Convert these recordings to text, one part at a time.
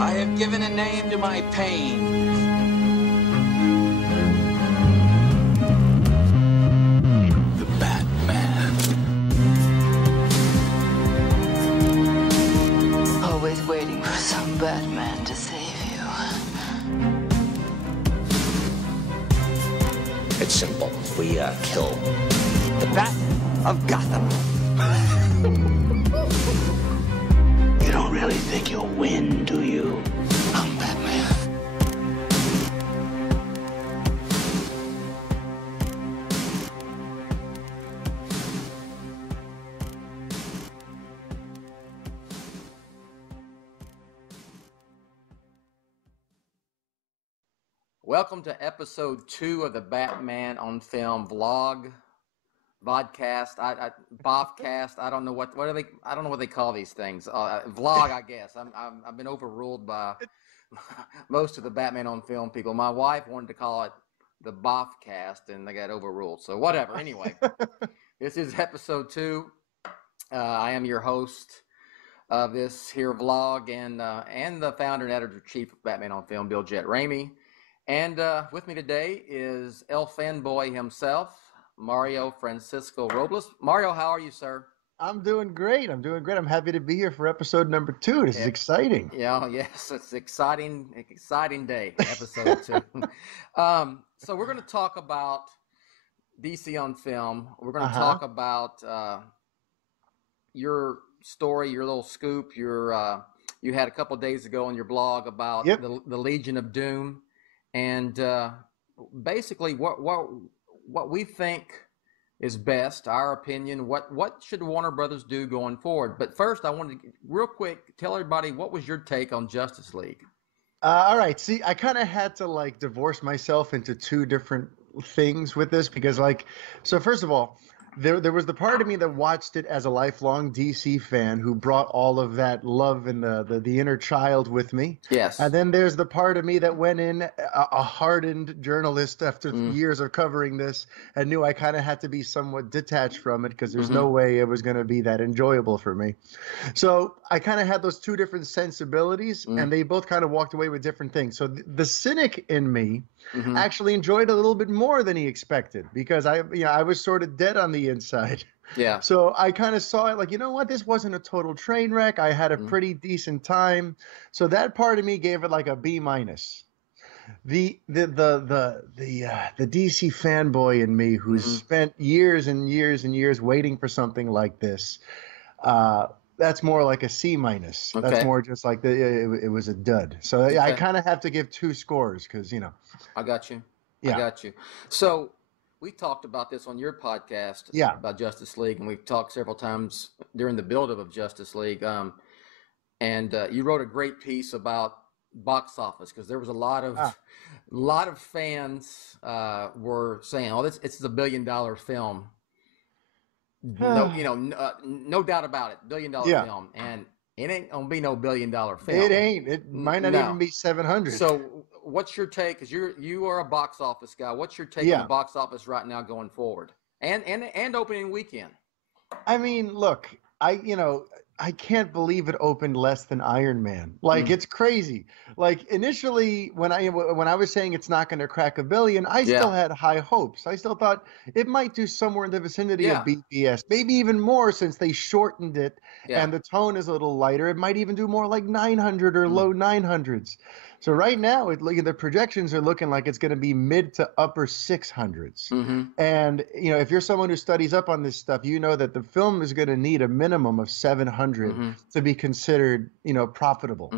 I have given a name to my pain. The Batman. Always waiting for some Batman to save you. It's simple. We kill the Bat of Gotham. You don't really think you'll win, do you? I'm Batman. Welcome to episode 2 of the Batman on Film vodcast. Bobcast. I don't know what are they. I don't know what they call these things. Vlog, I guess. I've been overruled by most of the Batman on Film people. My wife wanted to call it the Bobcast, and they got overruled. So whatever. Anyway, this is episode 2. I am your host of this here vlog, and the founder and editor-in-chief of Batman on Film, Jett, Ramey. And with me today is El Fanboy himself, Mario-Francisco Robles. Mario, how are you, sir? I'm doing great. I'm happy to be here for episode number 2. This is exciting. Yeah, yes, it's exciting day, episode 2. So we're going to talk about DC on Film. We're going to talk about your story, your little scoop. You had a couple of days ago on your blog about the Legion of Doom. And basically, what we think is best, our opinion. What should Warner Brothers do going forward? But first, I wanted to real quick tell everybody, what was your take on Justice League? All right. See, I kind of had to divorce myself into 2 different things with this because so first of all, there was the part of me that watched it as a lifelong DC fan who brought all of that love and the inner child with me. Yes. And then there's the part of me that went in a hardened journalist after years of covering this and knew I kind of had to be somewhat detached from it because there's no way it was going to be that enjoyable for me. So I kind of had those 2 different sensibilities and they both kind of walked away with different things. So the cynic in me actually enjoyed it a little bit more than he expected because I was sort of dead on the inside. Yeah. So I kind of saw it like, you know what, this wasn't a total train wreck. I had a pretty decent time. So that part of me gave it like a B-. The DC fanboy in me who's spent years and years and years waiting for something like this, that's more like a C-. That's more just like it was a dud. So I kind of have to give 2 scores because, I got you. Yeah. I got you. So we talked about this on your podcast about Justice League, and we've talked several times during the build-up of Justice League. And you wrote a great piece about box office because there was a lot of fans were saying, "Oh, it's a $1 billion film." No doubt about it, $1 billion film, and it ain't gonna be no $1 billion film. It ain't. It might not even be 700. So, what's your take? Because you are a box office guy. What's your take on the box office right now going forward, and opening weekend? I mean, look, I can't believe it opened less than Iron Man. It's crazy. Initially, when I was saying it's not going to crack $1 billion, I still had high hopes. I still thought it might do somewhere in the vicinity of BBS, maybe even more since they shortened it and the tone is a little lighter. It might even do more like 900 or low 900s. So right now, the projections are looking like it's going to be mid to upper 600s. And, if you're someone who studies up on this stuff, you know that the film is going to need a minimum of 700 to be considered, profitable.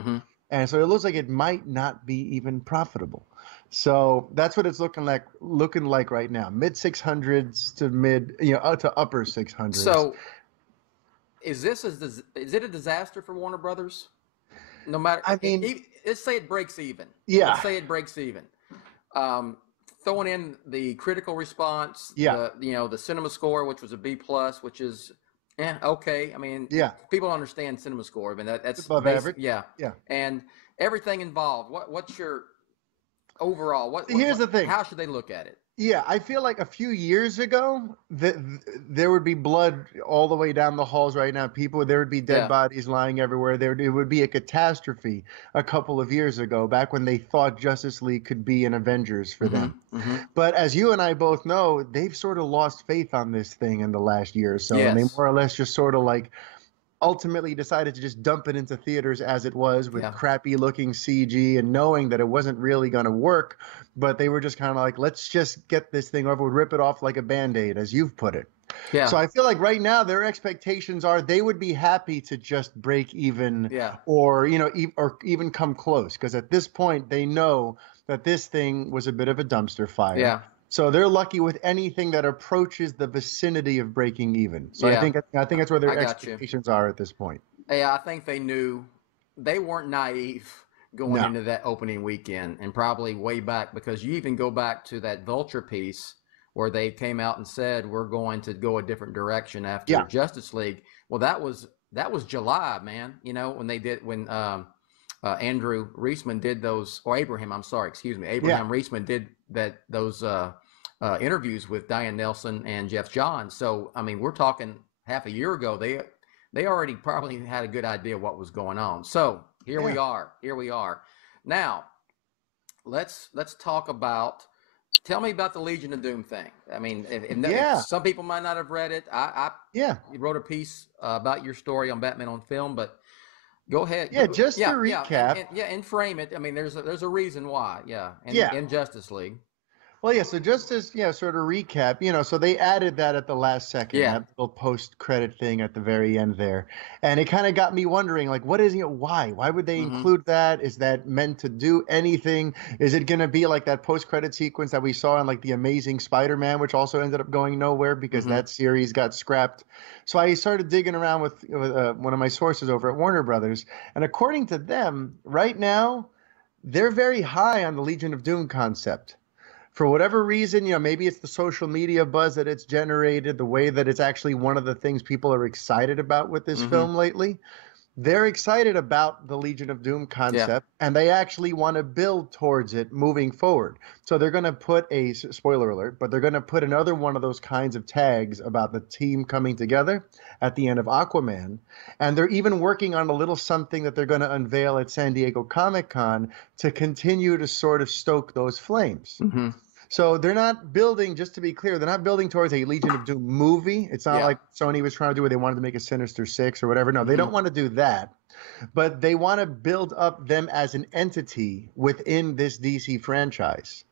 And so it looks like it might not be even profitable. So that's what it's looking like right now, mid 600s to to upper 600s. So is it a disaster for Warner Brothers? No matter, let's say it breaks even. Yeah. Let's say it breaks even. Throwing in the critical response, the cinema score, which was a B+, which is okay. I mean, people understand cinema score. I mean, that's above average. Yeah. And everything involved. What's your overall? Here's the thing. How should they look at it? Yeah, I feel like a few years ago that there would be blood all the way down the halls right now. There would be dead Yeah. bodies lying everywhere. It would be a catastrophe a couple of years ago, back when they thought Justice League could be an Avengers for them. But as you and I both know, they've sort of lost faith on this thing in the last year or so, and they Yes. more or less just sort of like ultimately decided to just dump it into theaters as it was with Yeah. crappy looking CG and knowing that it wasn't really going to work. But they were just kind of like, let's just get this thing over, rip it off like a Band-Aid, as you've put it. Yeah. So I feel like right now their expectations are they would be happy to just break even Yeah. or, or even come close. Because at this point, they know that this thing was a bit of a dumpster fire. Yeah. So they're lucky with anything that approaches the vicinity of breaking even. So Yeah. I think that's where I their got you. expectations are at this point. Yeah, I think they knew they weren't naive going No. into that opening weekend, and probably way back, because you even go back to that Vulture piece where they came out and said we're going to go a different direction after Yeah. Justice League. Well, that was July, man. When Andrew Reisman did those, or Abraham, I'm sorry, excuse me, Abraham Reisman did those interviews with Diane Nelson and Jeff Johns. So I mean, we're talking half a year ago. They already probably had a good idea what was going on. So here we are. Now, let's talk about. Tell me about the Legion of Doom thing. I mean, if some people might not have read it. I wrote a piece about your story on Batman on Film, but go ahead. Yeah, just to recap. And frame it. I mean, there's a reason why. In Justice League. Well, yeah, so just as, sort of recap, so they added that at the last second, that little post-credit thing at the very end there. And it kind of got me wondering, like, what is it? Why? Why would they include that? Is that meant to do anything? Is it going to be like that post-credit sequence that we saw in, like, The Amazing Spider-Man, which also ended up going nowhere because that series got scrapped? So I started digging around with one of my sources over at Warner Brothers. And according to them, right now, they're very high on the Legion of Doom concept. For whatever reason, maybe it's the social media buzz that it's generated, the way that it's actually one of the things people are excited about with this film lately. They're excited about the Legion of Doom concept, and they actually want to build towards it moving forward. So they're going to put spoiler alert, but they're going to put another one of those kinds of tags about the team coming together at the end of Aquaman. And they're even working on a little something that they're going to unveil at San Diego Comic-Con to continue to sort of stoke those flames. So they're not building, just to be clear, they're not building towards a Legion of Doom movie. It's not like Sony was trying to do where they wanted to make a Sinister Six or whatever. No, they don't want to do that. But they want to build up them as an entity within this DC franchise.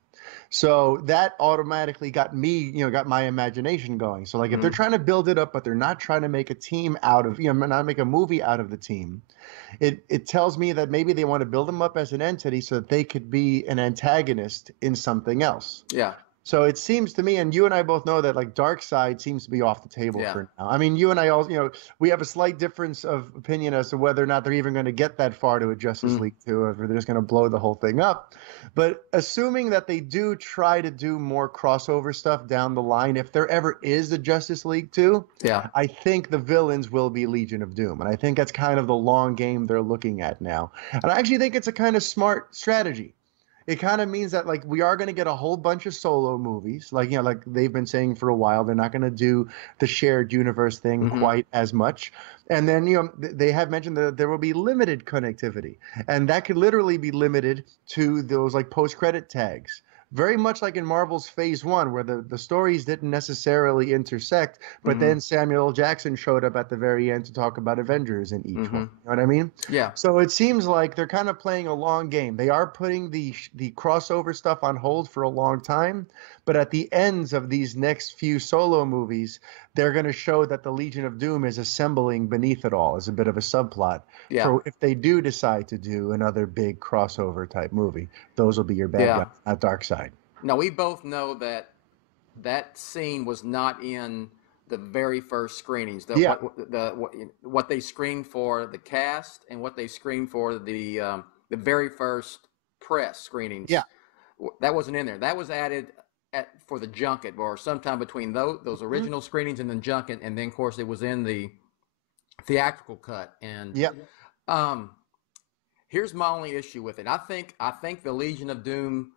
So that automatically got me, got my imagination going. So like if they're trying to build it up, but they're not trying to make a team out of, not make a movie out of the team, it tells me that maybe they want to build them up as an entity so that they could be an antagonist in something else. Yeah. So it seems to me, and you and I both know that like Darkseid seems to be off the table for now. I mean, you and I all, we have a slight difference of opinion as to whether or not they're even going to get that far to a Justice League 2, or if they're just going to blow the whole thing up. But assuming that they do try to do more crossover stuff down the line, if there ever is a Justice League 2, I think the villains will be Legion of Doom. And I think that's kind of the long game they're looking at now. And I actually think it's a kind of smart strategy. It kind of means that like we are going to get a whole bunch of solo movies, like like they've been saying for a while. They're not going to do the shared universe thing quite as much. And then they have mentioned that there will be limited connectivity, and that could literally be limited to those like post-credit tags. Very much like in Marvel's Phase 1, where the stories didn't necessarily intersect, but then Samuel L. Jackson showed up at the very end to talk about Avengers in each one. You know what I mean? Yeah. So it seems like they're kind of playing a long game. They are putting the crossover stuff on hold for a long time, but at the ends of these next few solo movies, they're going to show that the Legion of Doom is assembling beneath it all as a bit of a subplot. Yeah. For if they do decide to do another big crossover type movie, those will be your bad guys, not Darkseid. Now, we both know that scene was not in the very first screenings. What they screened for the cast and what they screened for the very first press screenings. Yeah. That wasn't in there. That was added for the junket, or sometime between those original screenings and the junket, and then of course it was in the theatrical cut. And here's my only issue with it. I think the Legion of Doom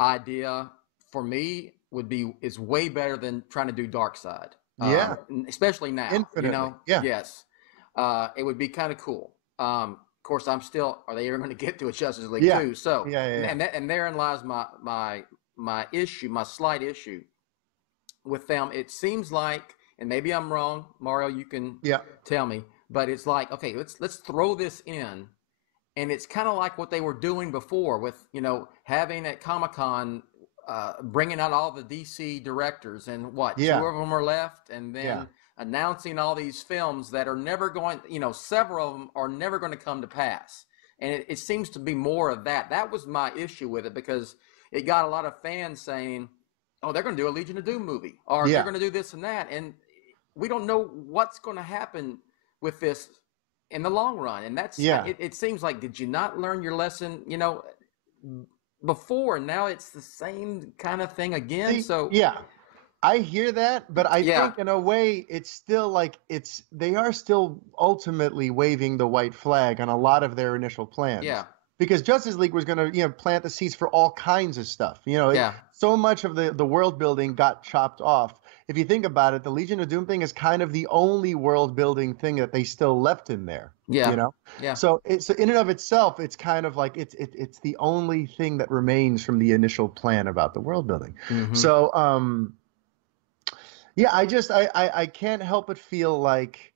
idea, for me, is way better than trying to do Dark Side. Yeah. Especially now. Infinitely. You know? Yeah. Yes. It would be kind of cool. Of course, are they ever going to get to a Justice League Yeah. 2? So Yeah. and therein lies my issue, my slight issue with them. It seems like, and maybe I'm wrong, Mario, you can tell me, but it's like, okay, let's throw this in. And it's kind of like what they were doing before with, having at Comic-Con, bringing out all the DC directors, and two of them are left, and then announcing all these films that are never going, several of them are never going to come to pass. And it seems to be more of that. That was my issue with it, because it got a lot of fans saying, oh, they're going to do a Legion of Doom movie, or they're going to do this and that. And we don't know what's going to happen with this in the long run. And that's, it seems like, did you not learn your lesson, before? Now it's the same kind of thing again. I hear that, but I think in a way it's still like they are still ultimately waving the white flag on a lot of their initial plans. Yeah. Because Justice League was going to, plant the seeds for all kinds of stuff. So much of the world building got chopped off. If you think about it, the Legion of Doom thing is kind of the only world building thing that they still left in there. Yeah. Yeah. So in and of itself, it's kind of like it's the only thing that remains from the initial plan about the world building. Mm-hmm. So I can't help but feel like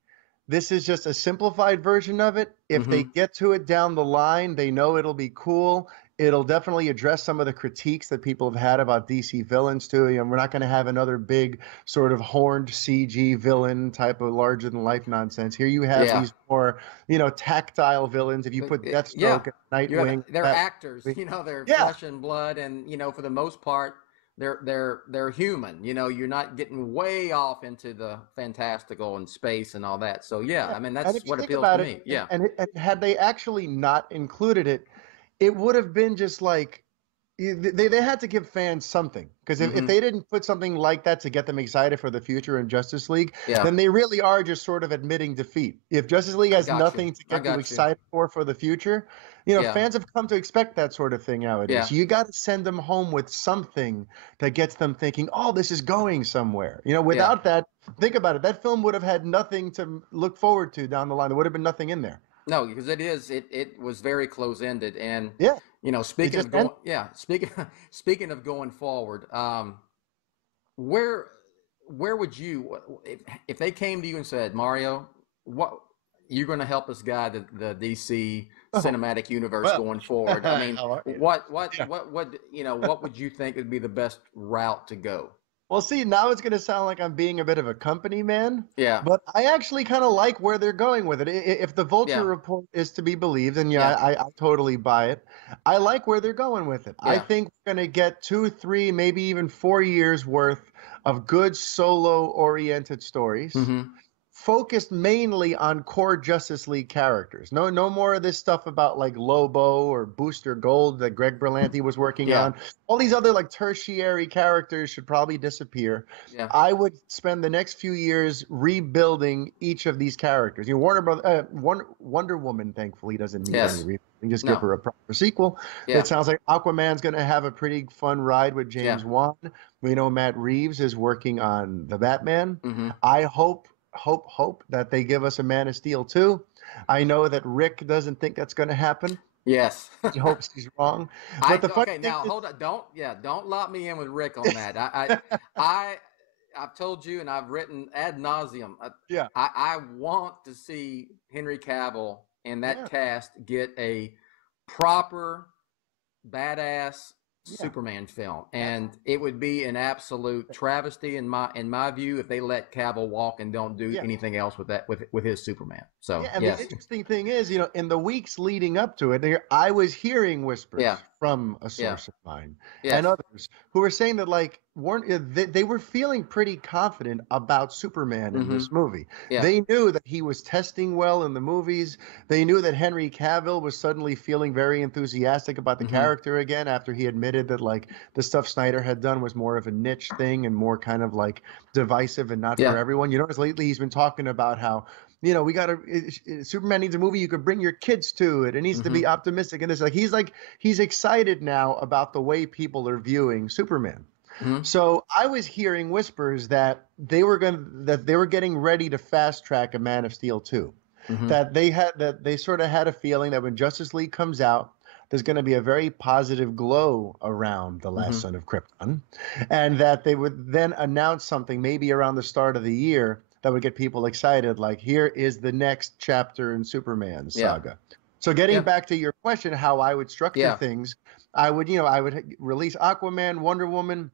this is just a simplified version of it. If they get to it down the line, they know it'll be cool. It'll definitely address some of the critiques that people have had about DC villains too. We're not going to have another big sort of horned CG villain type of larger than life nonsense. Here you have these more, tactile villains. If you put Deathstroke and Nightwing, they're actors. They're flesh and blood, and for the most part, they're human. You're not getting way off into the fantastical and space and all that. So I mean, that's what appeals to me. And had they actually not included it, it would have been just like they had to give fans something, because if they didn't put something like that to get them excited for the future in Justice League, then they really are just sort of admitting defeat. If Justice League has nothing to get you excited for the future, fans have come to expect that sort of thing nowadays. You got to send them home with something that gets them thinking, oh, this is going somewhere. Without that, think about it. That film would have had nothing to look forward to down the line. There would have been nothing in there. No, because it was very close-ended, and speaking of going forward, where would you, if they came to you and said, Mario, what you're going to help us guide the DC cinematic universe going forward? I mean, what would you think would be the best route to go? Well, see, now it's going to sound like I'm being a bit of a company man. Yeah. But I actually kind of like where they're going with it. If the Vulture report is to be believed, and I totally buy it. I like where they're going with it. Yeah. I think we're going to get 2, 3, maybe even 4 years worth of good solo-oriented stories. Mm-hmm. Focused mainly on core Justice League characters. No more of this stuff about like Lobo or Booster Gold that Greg Berlanti was working on. All these other like tertiary characters should probably disappear. Yeah. I would spend the next few years rebuilding each of these characters. Wonder Woman, thankfully, doesn't need any rebuilding. Just give her a proper sequel. Yeah. It sounds like Aquaman's going to have a pretty fun ride with James Wan. We know Matt Reeves is working on the Batman. Mm-hmm. I hope that they give us a Man of Steel too. I know that Rick doesn't think that's going to happen. Yes. He hopes he's wrong. But hold on. Don't lock me in with Rick on that. I've told you, and I've written ad nauseum. I want to see Henry Cavill and that cast get a proper badass Superman film, and it would be an absolute travesty in my view if they let Cavill walk and don't do anything else with that with his Superman. So and the interesting thing is, in the weeks leading up to it, I was hearing whispers from a source of mine and others who were saying that they were feeling pretty confident about Superman in this movie. Yeah. They knew that he was testing well in the movies. They knew that Henry Cavill was suddenly feeling very enthusiastic about the character again after he admitted that the stuff Snyder had done was more of a niche thing and more kind of divisive and not for everyone. You notice lately he's been talking about how Superman needs a movie you could bring your kids to. It needs to be optimistic, and he's excited now about the way people are viewing Superman. Mhm. So I was hearing whispers that they were getting ready to fast track a Man of Steel 2. Mhm. That they sort of had a feeling that when Justice League comes out, there's going to be a very positive glow around The Last Mhm. Son of Krypton, and that they would then announce something maybe around the start of the year that would get people excited, like here is the next chapter in Superman Yeah. saga. So getting Yeah. back to your question, how I would structure Yeah. things, I would release Aquaman, Wonder Woman,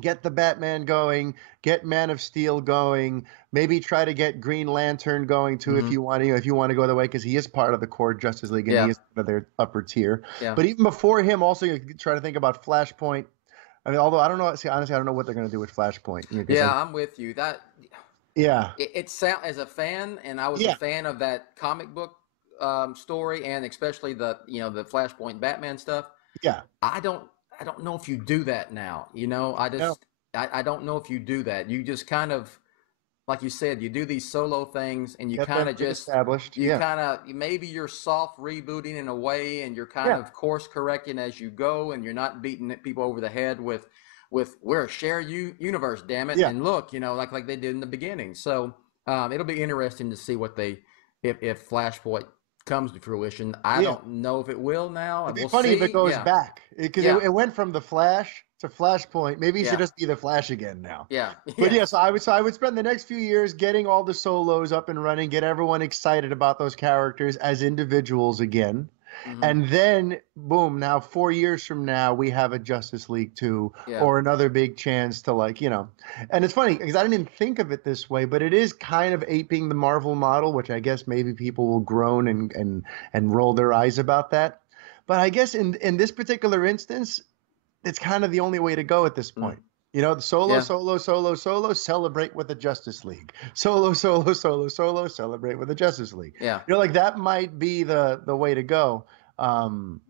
get the Batman going, get Man of Steel going, maybe try to get Green Lantern going too if Mhm. you want to, if you want to go the way, because he is part of the core Justice League and he Yeah. is part of their upper tier. Yeah. But even before him, also you try to think about Flashpoint. I mean, although I don't know, see, honestly, I don't know what they're going to do with Flashpoint. Yeah, I'm with you. That Yeah, it sound as a fan, and I was a yeah, fan of that comic book story, and especially the the Flashpoint Batman stuff. yeah. I don't I don't know if you do that now. I No, just I don't know if you do that. You just kind of, like you said, you do these solo things, and you get kind them of just established. Yeah, maybe you're soft rebooting in a way, and you're kind yeah, of course correcting as you go, and you're not beating people over the head with we're a shared universe, damn it, yeah. and look, like they did in the beginning. So it'll be interesting to see what they if Flashpoint comes to fruition. I Yeah. don't know if it will now, It'd and be we'll funny if it see. goes Yeah, back because yeah, it went from the Flash to Flashpoint. Maybe he should yeah, just be the Flash again now. yeah, But yeah, yes. so I would spend the next few years getting all the solos up and running, get everyone excited about those characters as individuals again. Hmm. And then boom, now 4 years from now we have a Justice League 2 Yeah. or another big chance to and it's funny because I didn't even think of it this way, but it is kind of aping the Marvel model, which I guess maybe people will groan and roll their eyes about that. But I guess in this particular instance, it's kind of the only way to go at this Mm. point. The solo, Yeah. solo, solo, solo, celebrate with the Justice League. Solo, solo, solo, solo, celebrate with the Justice League. Yeah. Like that might be the way to go. Um,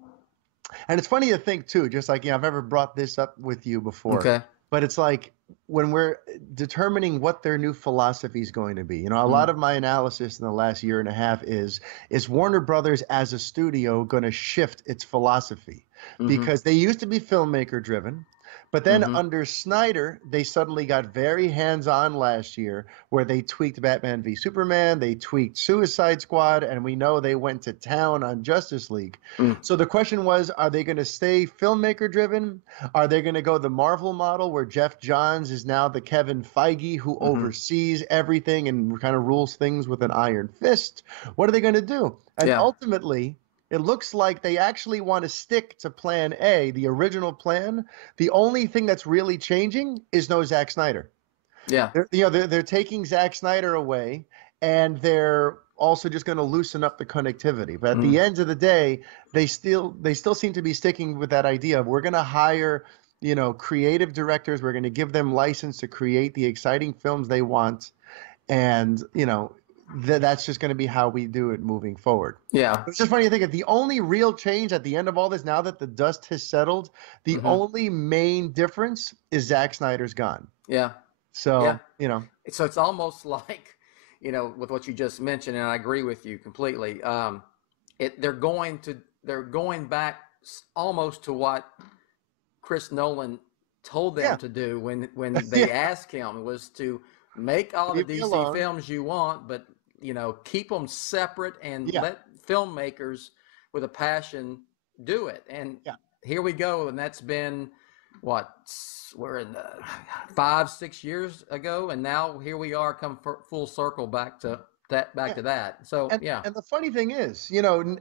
and it's funny to think too, just like, I've never brought this up with you before, Okay. but it's like when we're determining what their new philosophy is going to be, a lot Mm. of my analysis in the last year and a half is Warner Brothers as a studio going to shift its philosophy? Mm-hmm. Because they used to be filmmaker driven. But then Mm-hmm. under Snyder, they suddenly got very hands-on last year where they tweaked Batman v Superman, they tweaked Suicide Squad, and we know they went to town on Justice League. Mm. So the question was, are they going to stay filmmaker driven? Are they going to go the Marvel model where Jeff Johns is now the Kevin Feige who Mm-hmm. oversees everything and kind of rules things with an iron fist? What are they going to do? And Yeah. ultimately, it looks like they actually want to stick to plan A, the original plan. The only thing that's really changing is no Zack Snyder. Yeah. They're taking Zack Snyder away, and they're also just going to loosen up the connectivity. But at Mm. the end of the day, they still seem to be sticking with that idea of we're going to hire, creative directors. We're going to give them license to create the exciting films they want, and that's just going to be how we do it moving forward. Yeah. It's just funny to think that the only real change at the end of all this, now that the dust has settled, the Mm-hmm. only main difference is Zack Snyder's gone. Yeah. So, Yeah. So it's almost like, with what you just mentioned, and I agree with you completely. They're going back almost to what Chris Nolan told them yeah, to do when yeah, they asked him, was to make all the leave me DC alone. films you want, but keep them separate and Yeah. let filmmakers with a passion do it. And Yeah. here we go, and that's been what, we're in 5-6 years ago, and now here we are, come full circle back to that. So And yeah. and the funny thing is,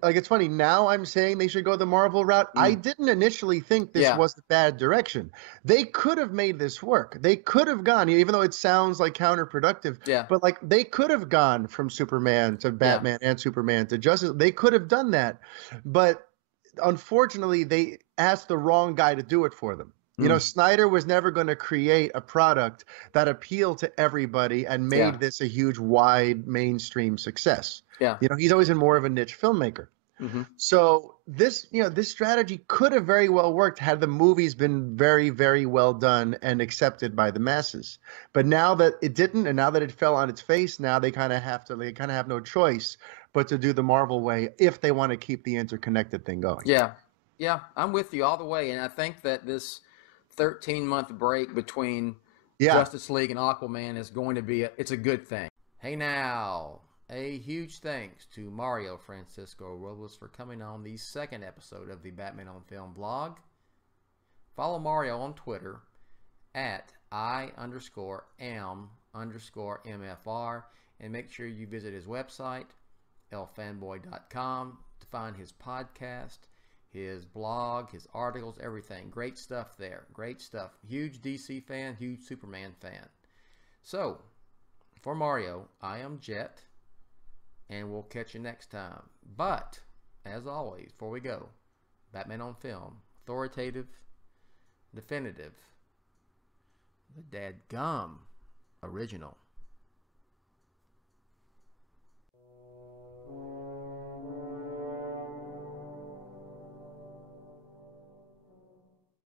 like it's funny now I'm saying they should go the Marvel route. I Mm. didn't initially think this Yeah. was the bad direction. They could have made this work. They could have gone, even though it sounds like counterproductive, Yeah. but like they could have gone from Superman to Batman and Superman to Justice. They could have done that. But unfortunately, they asked the wrong guy to do it for them. Snyder was never going to create a product that appealed to everybody and made Yeah. this a huge, wide, mainstream success. Yeah. He's always been more of a niche filmmaker. Mm-hmm. So this strategy could have very well worked had the movies been very, very well done and accepted by the masses. But now that it didn't, and now that it fell on its face, now they kind of have no choice but to do the Marvel way if they want to keep the interconnected thing going. Yeah. Yeah. I'm with you all the way. And I think that this 13-month break between Justice League and Aquaman is going to be it's a good thing. Hey now, a huge thanks to Mario-Francisco Robles for coming on the second episode of the Batman on Film blog. Follow Mario on Twitter at I_am_MFR, and make sure you visit his website, elfanboy.com, to find his podcast, his blog, his articles, everything. Great stuff there. Great stuff. Huge DC fan, huge Superman fan. So, for Mario, I am Jett, and we'll catch you next time. But, as always, before we go, Batman on Film, authoritative, definitive, the dadgum original.